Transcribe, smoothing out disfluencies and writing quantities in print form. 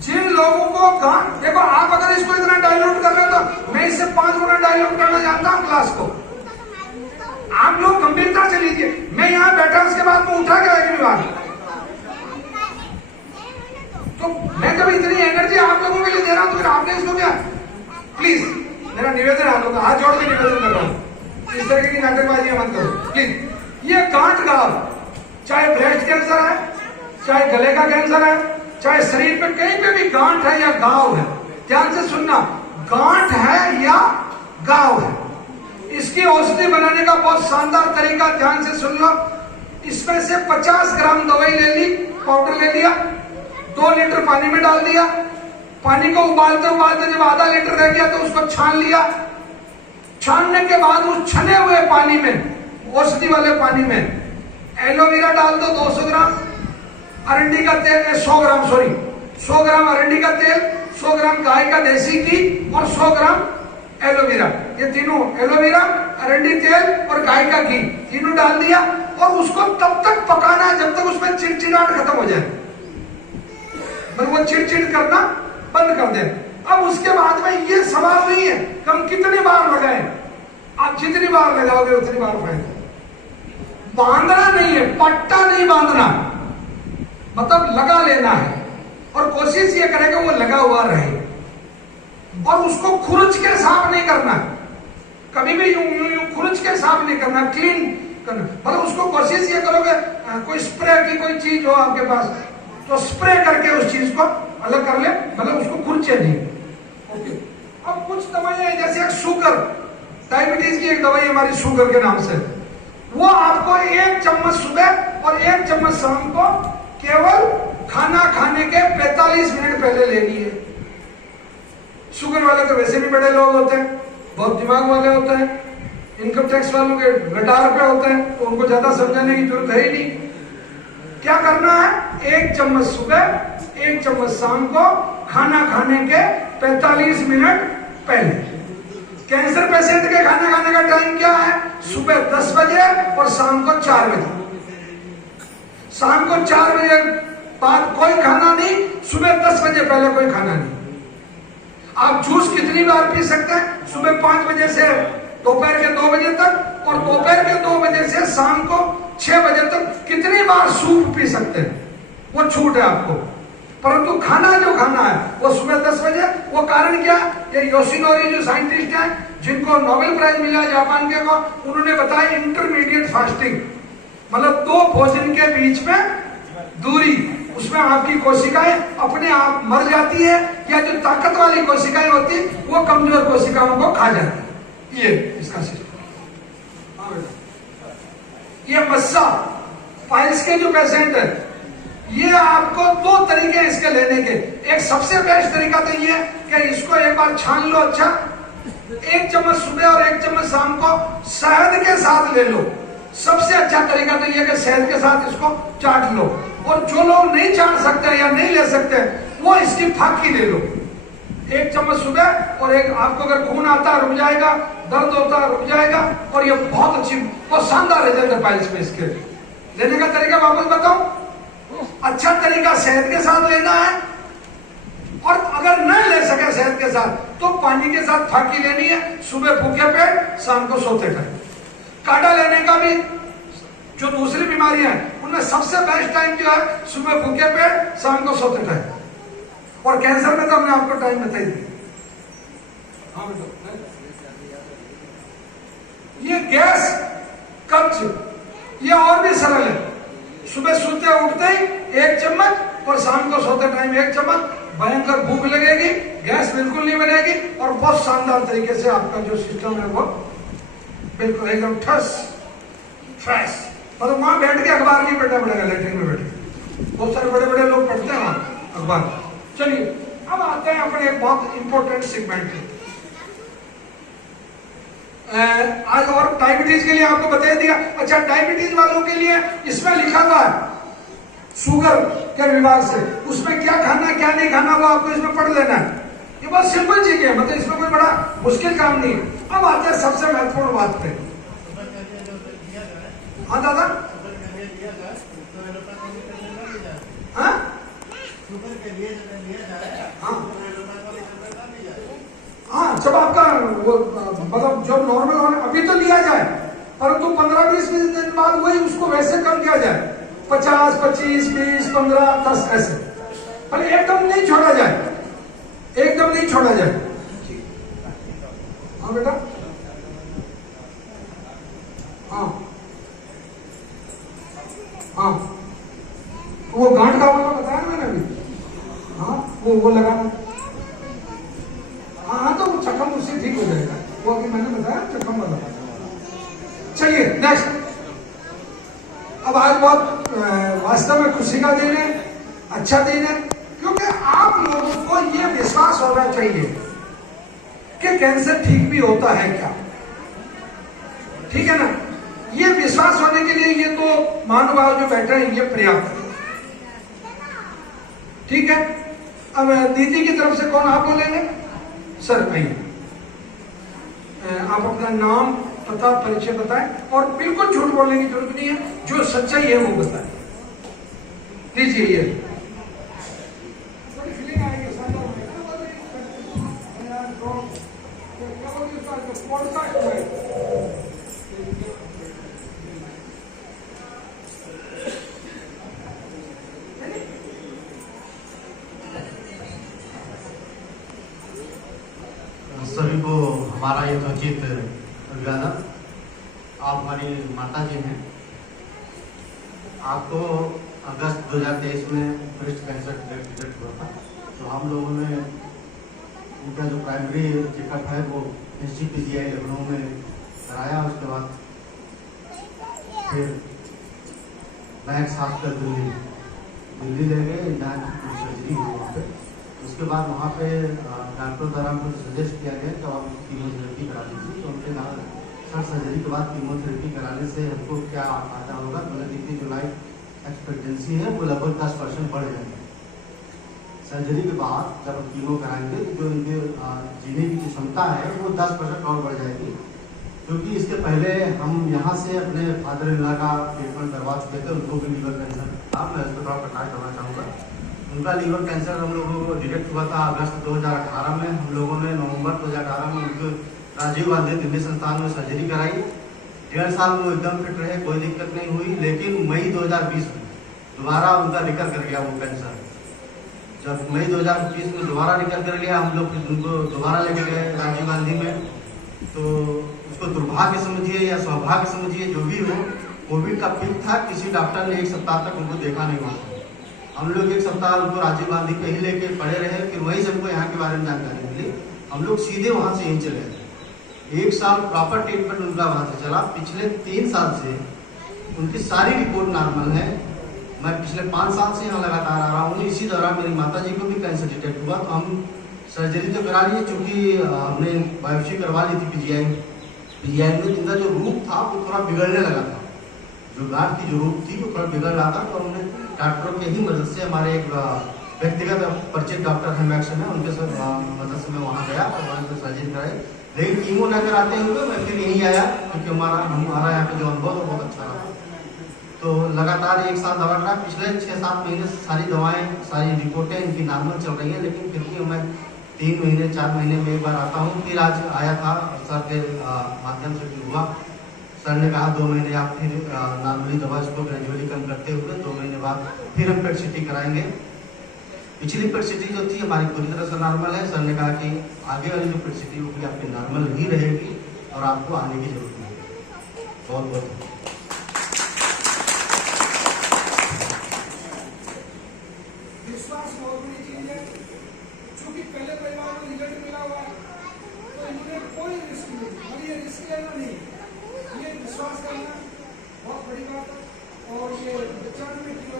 जिन लोगों को देखो, आप अगर इसको इतना डाइल्यूट कर रहे हो तो मैं इससे 5 गुना डाइल्यूट करना जानता हूं क्लास को। आप लोग गंभीरता से लीजिए। मैं यहाँ बैठा, उसके बाद में उठा के अगली बार, तो मैं जब इतनी एनर्जी आप लोगों के लिए दे रहा हूं तो फिर आपने इसको क्या, प्लीज मेरा निवेदन है आप लोगों का, हाथ जोड़ के निवेदन कर रहा हूं, इस तरह की नाटकबाजी मत करो प्लीज। ये गांठ घाव, चाहे ब्रेस्ट कैंसर है, चाहे गले का कैंसर है, चाहे शरीर में कहीं पे भी गांठ है या घाव है, ध्यान से सुनना, गांठ है या घाव है, इसकी औषधि बनाने का बहुत शानदार तरीका, ध्यान से सुन लो। इसमें से 50 ग्राम दवाई ले ली, पाउडर ले लिया, 2 लीटर पानी में डाल दिया, पानी को उबालते उबालते जब आधा लीटर रह गया तो उसको छान लिया। छानने के बाद उस छने हुए पानी में, औषधि वाले पानी में एलोवेरा डाल दो 200 ग्राम, अरंडी का तेल 100 ग्राम, सॉरी 100 ग्राम अरंडी का तेल, 100 ग्राम गाय का देसी घी और 100 ग्राम एलोवेरा, ये तीनों, एलोवेरा, अरंडी तेल और गाय का घी, तीनों डाल दिया और उसको तब तक पकाना है जब तक उसमें चिड़चिड़ाहट खत्म हो जाए, पर वो चिड़चिड़ करना बंद कर दे। अब उसके बाद में ये सवाल नहीं है कि हम कितनी बार लगाएं, आप जितनी बार लगाओगे उतनी बार फायदा। बांधना नहीं है, पट्टा नहीं बांधना, मतलब लगा लेना है और कोशिश ये करें कि वो लगा हुआ रहे और उसको खुरच के साफ नहीं करना, कभी भी यूं यूं यूं खुरच के साफ नहीं करना, क्लीन करना। मतलब उसको कोशिश ये करोगे, कोई स्प्रे की कोई चीज हो आपके पास तो स्प्रे करके उस चीज को अलग कर ले, मतलब उसको खुरचे नहीं। ओके, अब कुछ दवाइयां जैसे एक शुगर, डायबिटीज की एक दवाई हमारी शुगर के नाम से, वो आपको 1 चम्मच सुबह और 1 चम्मच शाम को केवल खाना खाने के 45 मिनट पहले लेनी है। शुगर वाले तो वैसे भी बड़े लोग होते हैं, बहुत दिमाग वाले होते हैं, इनकम टैक्स वालों के गटार पे होते हैं, तो उनको ज्यादा समझाने की जरूरत है ही नहीं। क्या करना है, 1 चम्मच सुबह, 1 चम्मच शाम को, खाना खाने के 45 मिनट पहले। कैंसर पेशेंट के खाना खाने का टाइम क्या है, सुबह 10 बजे और शाम को 4 बजे। शाम को 4 बजे बाद कोई खाना नहीं, सुबह 10 बजे पहले कोई खाना नहीं। आप जूस कितनी बार पी सकते हैं, सुबह 5 बजे से दोपहर के 2 बजे तक और दोपहर के 2 बजे से शाम को 6 बजे तक कितनी बार सूप पी सकते हैं, वो छूट है आपको। परंतु खाना जो खाना है वो सुबह 10 बजे। वो कारण क्या, ये योशिनोरी जो साइंटिस्ट हैं जिनको नोबेल प्राइज मिला जापान के को, उन्होंने बताया इंटरमीडिएट फास्टिंग, मतलब 2 भोजन के बीच में दूरी, उसमें आपकी कोशिकाएं अपने आप मर जाती है या जो ताकत वाली कोशिकाएं होती वो कमजोर कोशिकाओं को खा जाती। ये इसका सिस्टम। ये मस्सा पाइल्स के जो पेशेंट है, ये आपको 2 तरीके इसके लेने के। एक सबसे बेस्ट तरीका तो ये कि इसको एक बार छान लो, अच्छा 1 चम्मच सुबह और 1 चम्मच शाम को शहद के साथ ले लो। सबसे अच्छा तरीका तो ये कि शहद के साथ इसको चाट लो। और जो लोग नहीं चाट सकते या नहीं ले सकते वो इसकी फाकी ले लो, 1 चम्मच सुबह और 1, आपको अगर खून आता रुक जाएगा, दर्द होता रुक जाएगा, और ये बहुत अच्छी, बहुत शानदार रिजल्ट है पाइल्स में। इसके लेने का तरीका वापस बताऊं, अच्छा तरीका शहद के साथ लेना है, और अगर न ले सके शहद के साथ तो पानी के साथ फाकी लेनी है, सुबह भूखे पेट, शाम को सोते टाइम। काढ़ा लेने का भी जो दूसरी बीमारियां हैं उनमें सबसे बेस्ट टाइम जो है सुबह भूखे पेट, शाम को सोते टाइम। और कैंसर में तो हमने आपको टाइम बताई दी। हाँ बेटा, ये गैस कब्ज ये और भी सरल है। सुबह सोते उठते ही 1 चम्मच और शाम को सोते टाइम 1 चम्मच। भयंकर भूख लगेगी, गैस बिल्कुल नहीं बनेगी और बहुत शानदार तरीके से आपका जो सिस्टम है वो बिल्कुल एकदम ठस फ्रेश। मतलब वहां बैठ के अखबार नहीं पढ़ना पड़ेगा, लेटरिन में बैठ के। बहुत सारे बड़े बड़े लोग पढ़ते हैं वहां अखबार। चलिए अब आते हैं अपने एक बहुत इंपॉर्टेंट सेगमेंट पे। आज और डायबिटीज के लिए आपको बता दिया। अच्छा, डायबिटीज वालों के लिए इसमें लिखा हुआ है शुगर के विभाग से, उसमें क्या खाना है क्या नहीं खाना वो आपको इसमें पढ़ लेना है। ये बहुत सिंपल चीज है, मतलब इसमें कोई बड़ा मुश्किल काम नहीं है। अब आते हैं सबसे महत्वपूर्ण बात पे। हाँ दादा, हाँ शुगर के लिए जब लिया जाए हाँ नहीं जाए। हाँ, जब आपका वो मतलब जब नॉर्मल होने अभी तो लिया जाए, परंतु 15-20 दिन बाद वही उसको वैसे कम किया जाए, 50, 25, 20, 15, 10 ऐसे, पर एकदम नहीं छोड़ा जाए, एकदम नहीं छोड़ा जाए। हाँ बेटा, हाँ हाँ, वो गांठ का वाला बताया मैंने अभी, हाँ वो लगाना। हाँ तो वो चकम उससे ठीक हो जाएगा, वो अभी मैंने बताया चकम वाला। चलिए नेक्स्ट। अब आज बहुत वास्तव में खुशी का दिन है, अच्छा दिन है, क्योंकि आप लोगों को ये विश्वास होना चाहिए कि कैंसर ठीक भी होता है क्या, ठीक है ना। ये विश्वास होने के लिए ये तो महानुभाव जो बैठे हैं ये पर्याप्त है, ठीक है। अब दीदी की तरफ से कौन आप बोलेंगे? सर आइए, आप अपना नाम पता परिचय बताएं और बिल्कुल झूठ बोलने की जरूरत नहीं है, जो सच्चाई है वो बताएं। लीजिए ये फीलिंग आएगी, सभी को हमारा ये उचित अभिवादन। आप हमारी माता जी हैं। आपको अगस्त 2023 में ब्रेस्ट कैंसर डिटेक्ट हुआ था, तो हम लोगों ने उनका जो प्राइमरी चेकअप है वो SGPGI लखनऊ में कराया। उसके बाद फिर मैक्स हॉस्पिटल दिल्ली ले गए, जहाँ सर्जरी हुई वहाँ पे। उसके बाद वहाँ पे डॉक्टर द्वारा हमको सजेस्ट किया गया कि आप कीमोथेरेपी करा लीजिए। तो उनके कहा सर सर्जरी के बाद कीमोथेरेपी कराने से हमको क्या फायदा होगा? मतलब जितनी जो लाइफ एक्सपेक्टेंसी है वो लगभग 10% बढ़ जाएगी। सर्जरी के बाद जब हम कीमो कराएंगे तो जो इनके जीने की जो क्षमता है वो 10% और बढ़ जाएगी। क्योंकि इसके पहले हम यहाँ से अपने फादर इन लॉ का ट्रीटमेंट करवा चुके थे, उनको भी लीवर कैंसर था। मैं इसको थोड़ा प्रकाश करना चाहूँगा। उनका लीवर कैंसर हम लोगों को डिटेक्ट हुआ था अगस्त 2018 में। हम लोगों ने नवंबर 2018 में उनको राजीव गांधी दिल्ली संस्थान में सर्जरी कराई। 1.5 साल वो एकदम फिट रहे, कोई दिक्कत नहीं हुई। लेकिन मई 2020 में दोबारा उनका रिकवर कर गया वो कैंसर। जब मई 2020 में दोबारा रिकवर कर गया, हम लोग उनको दोबारा लेके गए राजीव गांधी में। तो उसको दुर्भाग्य समझिए या सौभाग्य समझिए, जो भी हो, कोविड का पीक था। किसी डॉक्टर ने 1 सप्ताह तक उनको देखा नहीं हुआ। हम लोग 1 सप्ताह उनको राजीव गांधी पे ही लेके पड़े रहे। फिर वहीं से हमको यहाँ के बारे में जानकारी मिली। हम लोग सीधे वहाँ से यहीं चले गए। 1 साल प्रॉपर ट्रीटमेंट उनका वहाँ से चला। पिछले 3 साल से उनकी सारी रिपोर्ट नॉर्मल है। मैं पिछले 5 साल से यहाँ लगातार आ रहा हूँ। इसी दौरान मेरी माता जी को भी कैंसर डिटेक्ट हुआ, तो हम सर्जरी तो करा लिए, चूँकि हमने बायोप्सी करवा ली थी पीजीआई में। जिनका जो रूप था वो थोड़ा बिगड़ने लगा था, जो गांठ की जो रूप थी वो थोड़ा बिगड़ रहा था। तो हमने डॉक्टरों की ही मदद से, हमारे एक व्यक्तिगत परिचित डॉक्टर है मैक्स में, उनके मदद से मैं वहाँ गया और वहाँ पर सर्जरी कराई। लेकिन कीमो न कराते हुए मैं फिर यहीं आया, क्योंकि हमारा यहाँ पे जो अनुभव था बहुत अच्छा रहा। तो लगातार 1 साल दवा रहा। पिछले 6-7 महीने से सारी दवाएं, सारी रिपोर्टें इनकी नॉर्मल चल रही हैं। लेकिन फिर भी मैं 3 महीने 4 महीने में एक बार आता हूँ। फिर आज आया था, सर के माध्यम से फिर हुआ। सर ने कहा 2 महीने आप फिर नॉर्मली दवा इसको ग्रेजुअली कम करते हुए 2 महीने बाद फिर हम PET-CT कराएंगे। पिछली PET-CT जो थी हमारी पूरी तरह से नॉर्मल है। सर ने कहा कि आगे वाली जो PET-CT होगी आपकी नॉर्मल ही रहेगी और आपको आने की जरूरत नहीं है। बहुत बहुत विश्वास बहुत बड़ी चीज है। चूंकि पहले परिवार को रिजल्ट मिला हुआ है, तो इन्होंने कोई रिस्क नहीं, और ये रिस्क लेना नहीं, ये विश्वास करना बहुत बड़ी बात है। और ये 95 किलो